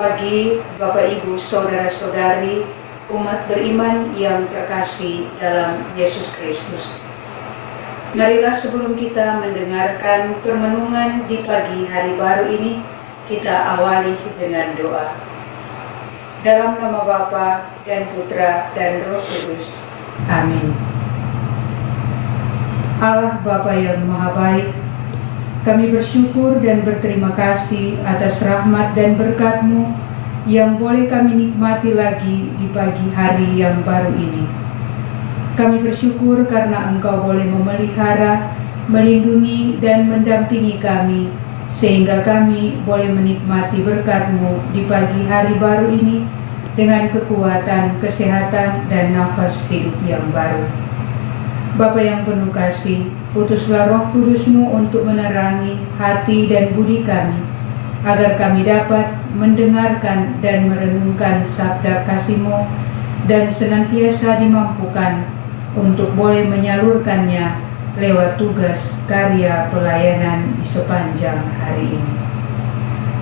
Pagi Bapak Ibu Saudara-saudari umat beriman yang terkasih dalam Yesus Kristus. Marilah sebelum kita mendengarkan permenungan di pagi hari baru ini, kita awali dengan doa. Dalam nama Bapa dan Putra dan Roh Kudus. Amin. Allah Bapa yang Maha Baik, kami bersyukur dan berterima kasih atas rahmat dan berkat-Mu yang boleh kami nikmati lagi di pagi hari yang baru ini. Kami bersyukur karena Engkau boleh memelihara, melindungi, dan mendampingi kami, sehingga kami boleh menikmati berkat-Mu di pagi hari baru ini dengan kekuatan, kesehatan, dan nafas hidup yang baru. Bapa yang penuh kasih, putuslah Roh Kudus-Mu untuk menerangi hati dan budi kami, agar kami dapat mendengarkan dan merenungkan sabda kasih-Mu dan senantiasa dimampukan untuk boleh menyalurkannya lewat tugas karya pelayanan di sepanjang hari ini.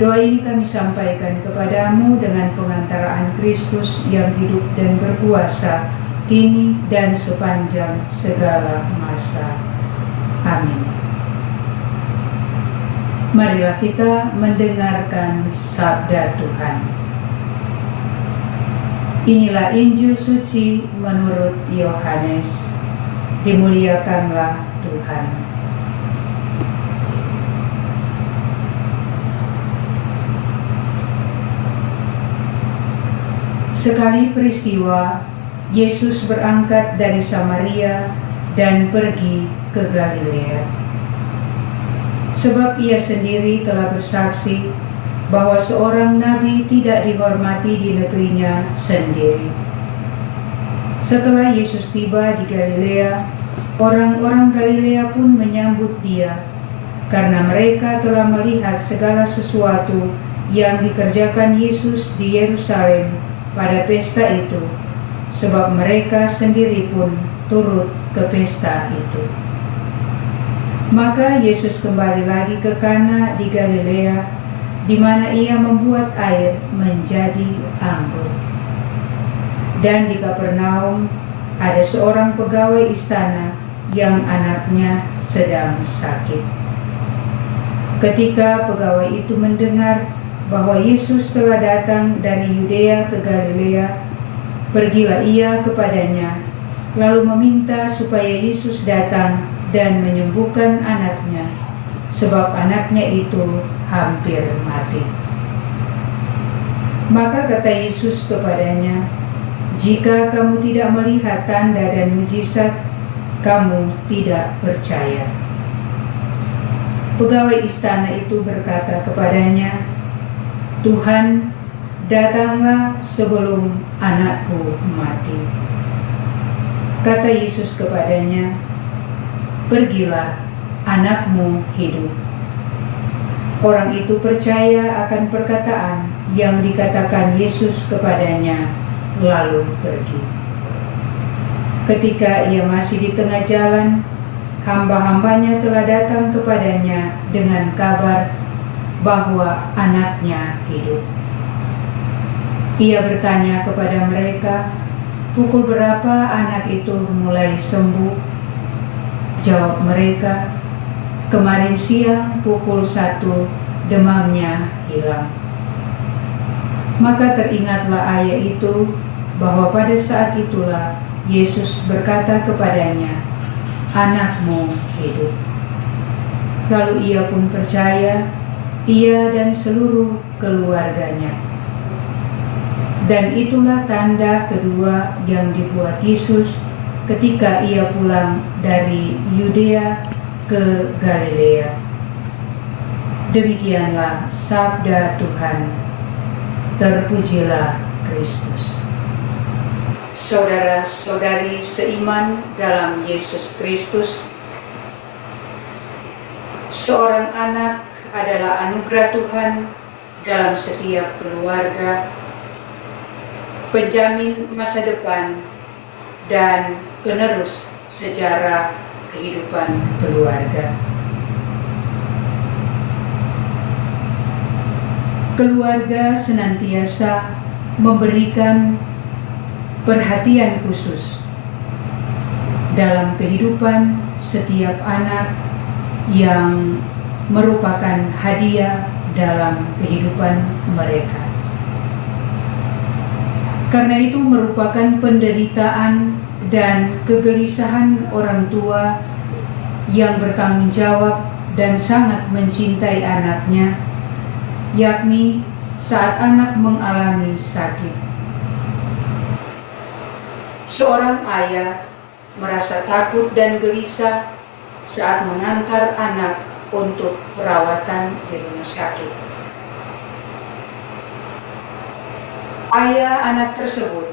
Doa ini kami sampaikan kepadamu dengan pengantaraan Kristus yang hidup dan berkuasa kini dan sepanjang segala masa. Amin. Marilah kita mendengarkan sabda Tuhan. Inilah Injil suci menurut Yohanes. Dimuliakanlah Tuhan. Sekali peristiwa, Yesus berangkat dari Samaria dan pergi ke Galilea. Sebab ia sendiri telah bersaksi bahwa seorang nabi tidak dihormati di negerinya sendiri. Setelah Yesus tiba di Galilea, orang-orang Galilea pun menyambut dia, karena mereka telah melihat segala sesuatu yang dikerjakan Yesus di Yerusalem pada pesta itu, sebab mereka sendiri pun turut ke pesta itu. Maka Yesus kembali lagi ke Kana di Galilea, di mana ia membuat air menjadi anggur. Dan di Kapernaum ada seorang pegawai istana yang anaknya sedang sakit. Ketika pegawai itu mendengar bahwa Yesus telah datang dari Yudea ke Galilea, pergilah ia kepadanya, lalu meminta supaya Yesus datang dan menyembuhkan anaknya, sebab anaknya itu hampir mati. Maka kata Yesus kepadanya, "Jika kamu tidak melihat tanda dan mujizat, kamu tidak percaya." Pegawai istana itu berkata kepadanya, "Tuhan, datanglah sebelum anakku mati." Kata Yesus kepadanya, "Pergilah, anakmu hidup." Orang itu percaya akan perkataan yang dikatakan Yesus kepadanya, lalu pergi. Ketika ia masih di tengah jalan, hamba-hambanya telah datang kepadanya dengan kabar bahwa anaknya hidup. Ia bertanya kepada mereka, "Pukul berapa anak itu mulai sembuh?" Jawab mereka, "Kemarin siang pukul 1 demamnya hilang." Maka teringatlah ayah itu bahwa pada saat itulah Yesus berkata kepadanya, "Anakmu hidup." Lalu ia pun percaya, ia dan seluruh keluarganya. Dan itulah tanda kedua yang dibuat Yesus ketika ia pulang dari Yudea ke Galilea. Demikianlah sabda Tuhan. Terpujilah Kristus. Saudara-saudari seiman dalam Yesus Kristus, seorang anak adalah anugerah Tuhan dalam setiap keluarga, penjamin masa depan, dan penerus sejarah kehidupan keluarga. Keluarga senantiasa memberikan perhatian khusus dalam kehidupan setiap anak yang merupakan hadiah dalam kehidupan mereka. Karena itu merupakan penderitaan dan kegelisahan orang tua yang bertanggung jawab dan sangat mencintai anaknya, yakni saat anak mengalami sakit. Seorang ayah merasa takut dan gelisah saat mengantar anak untuk perawatan di rumah sakit. Ayah anak tersebut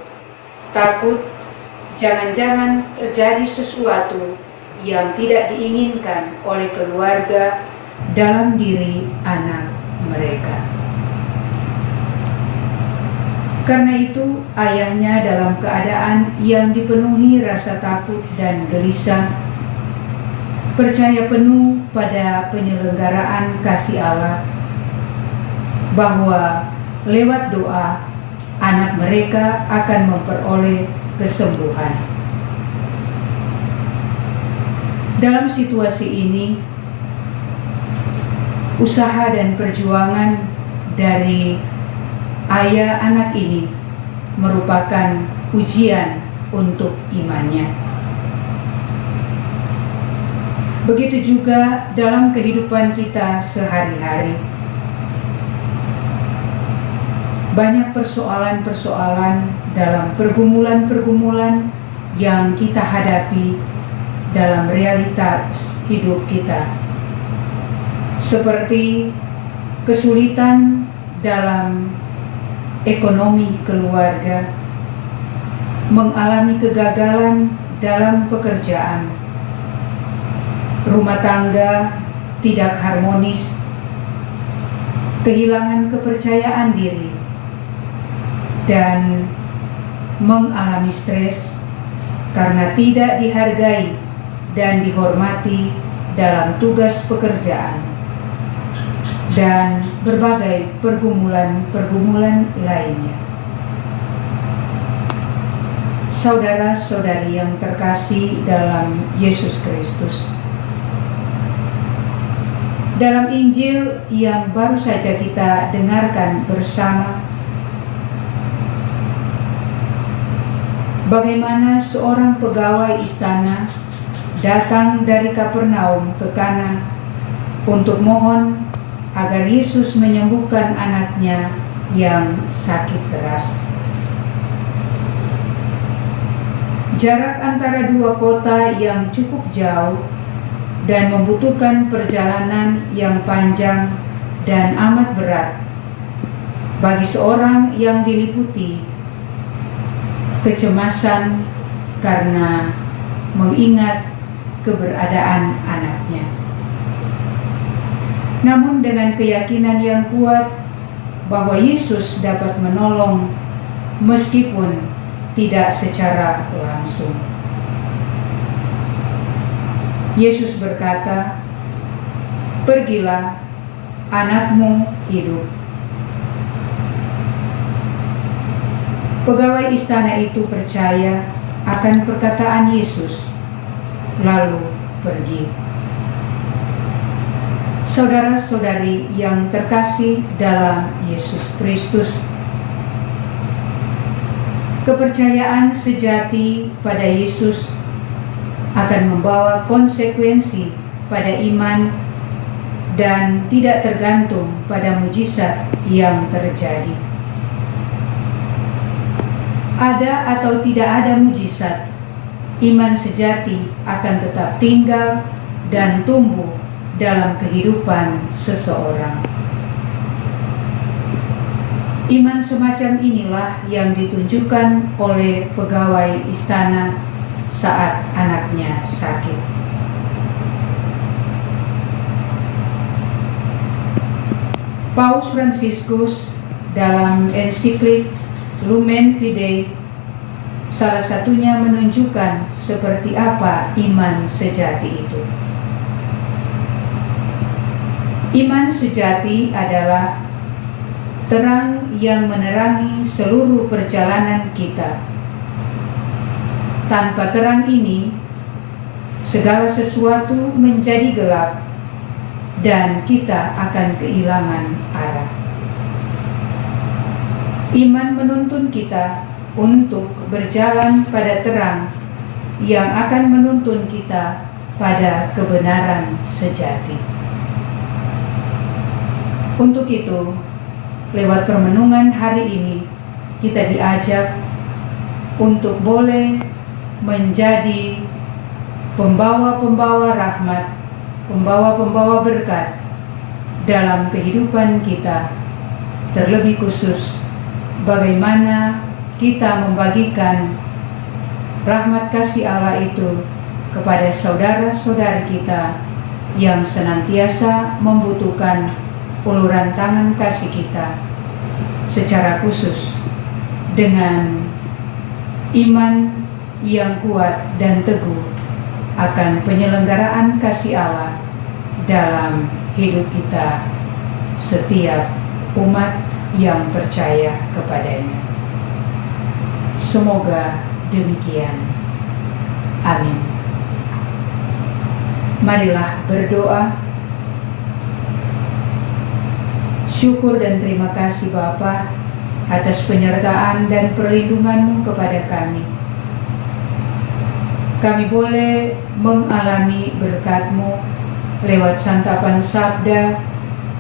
takut jangan-jangan terjadi sesuatu yang tidak diinginkan oleh keluarga dalam diri anak mereka. Karena itu, ayahnya dalam keadaan yang dipenuhi rasa takut dan gelisah, percaya penuh pada penyelenggaraan kasih Allah, bahwa lewat doa, anak mereka akan memperoleh kesembuhan. Dalam situasi ini, usaha dan perjuangan dari ayah anak ini merupakan ujian untuk imannya. Begitu juga dalam kehidupan kita sehari-hari. Banyak persoalan-persoalan dalam pergumulan-pergumulan yang kita hadapi dalam realitas hidup kita, seperti kesulitan dalam ekonomi keluarga, mengalami kegagalan dalam pekerjaan, rumah tangga tidak harmonis, kehilangan kepercayaan diri, dan mengalami stres karena tidak dihargai dan dihormati dalam tugas pekerjaan, dan berbagai pergumulan-pergumulan lainnya. Saudara-saudari yang terkasih dalam Yesus Kristus, dalam Injil yang baru saja kita dengarkan bersama, bagaimana seorang pegawai istana datang dari Kapernaum ke Kana untuk mohon agar Yesus menyembuhkan anaknya yang sakit keras. Jarak antara dua kota yang cukup jauh dan membutuhkan perjalanan yang panjang dan amat berat bagi seorang yang diliputi kecemasan karena mengingat keberadaan anaknya. Namun dengan keyakinan yang kuat bahwa Yesus dapat menolong meskipun tidak secara langsung, Yesus berkata, "Pergilah, anakmu hidup." Pegawai istana itu percaya akan perkataan Yesus, lalu pergi. Saudara-saudari yang terkasih dalam Yesus Kristus, kepercayaan sejati pada Yesus akan membawa konsekuensi pada iman dan tidak tergantung pada mujizat yang terjadi. Ada atau tidak ada mujizat, iman sejati akan tetap tinggal dan tumbuh dalam kehidupan seseorang. Iman semacam inilah yang ditunjukkan oleh pegawai istana saat anaknya sakit. Paus Fransiskus dalam ensiklik Lumen Fidei salah satunya menunjukkan seperti apa iman sejati itu. Iman sejati adalah terang yang menerangi seluruh perjalanan kita. Tanpa terang ini, segala sesuatu menjadi gelap dan kita akan kehilangan arah. Iman menuntun kita untuk berjalan pada terang yang akan menuntun kita pada kebenaran sejati. Untuk itu, lewat permenungan hari ini, kita diajak untuk boleh menjadi pembawa-pembawa rahmat, pembawa-pembawa berkat dalam kehidupan kita, terlebih khusus bagaimana kita membagikan rahmat kasih Allah itu kepada saudara-saudari kita yang senantiasa membutuhkan uluran tangan kasih kita, secara khusus dengan iman yang kuat dan teguh akan penyelenggaraan kasih Allah dalam hidup kita setiap umat yang percaya kepadanya. Semoga demikian. Amin. Marilah berdoa. Syukur dan terima kasih Bapa atas penyertaan dan perlindungan-Mu kepada kami. Kami boleh mengalami berkat-Mu lewat santapan sabda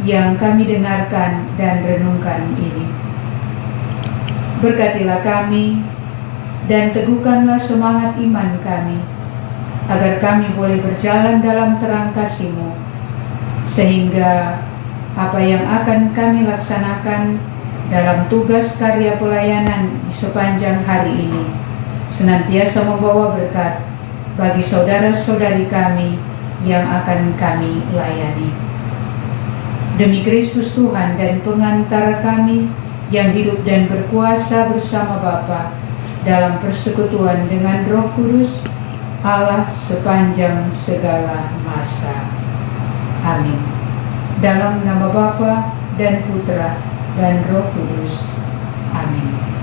yang kami dengarkan dan renungkan ini. Berkatilah kami dan teguhkanlah semangat iman kami, agar kami boleh berjalan dalam terang kasih-Mu, sehingga apa yang akan kami laksanakan dalam tugas karya pelayanan di sepanjang hari ini senantiasa membawa berkat bagi saudara-saudari kami yang akan kami layani. Demi Kristus Tuhan dan pengantara kami yang hidup dan berkuasa bersama Bapa dalam persekutuan dengan Roh Kudus, Allah sepanjang segala masa. Amin. Dalam nama Bapa dan Putra dan Roh Kudus. Amin.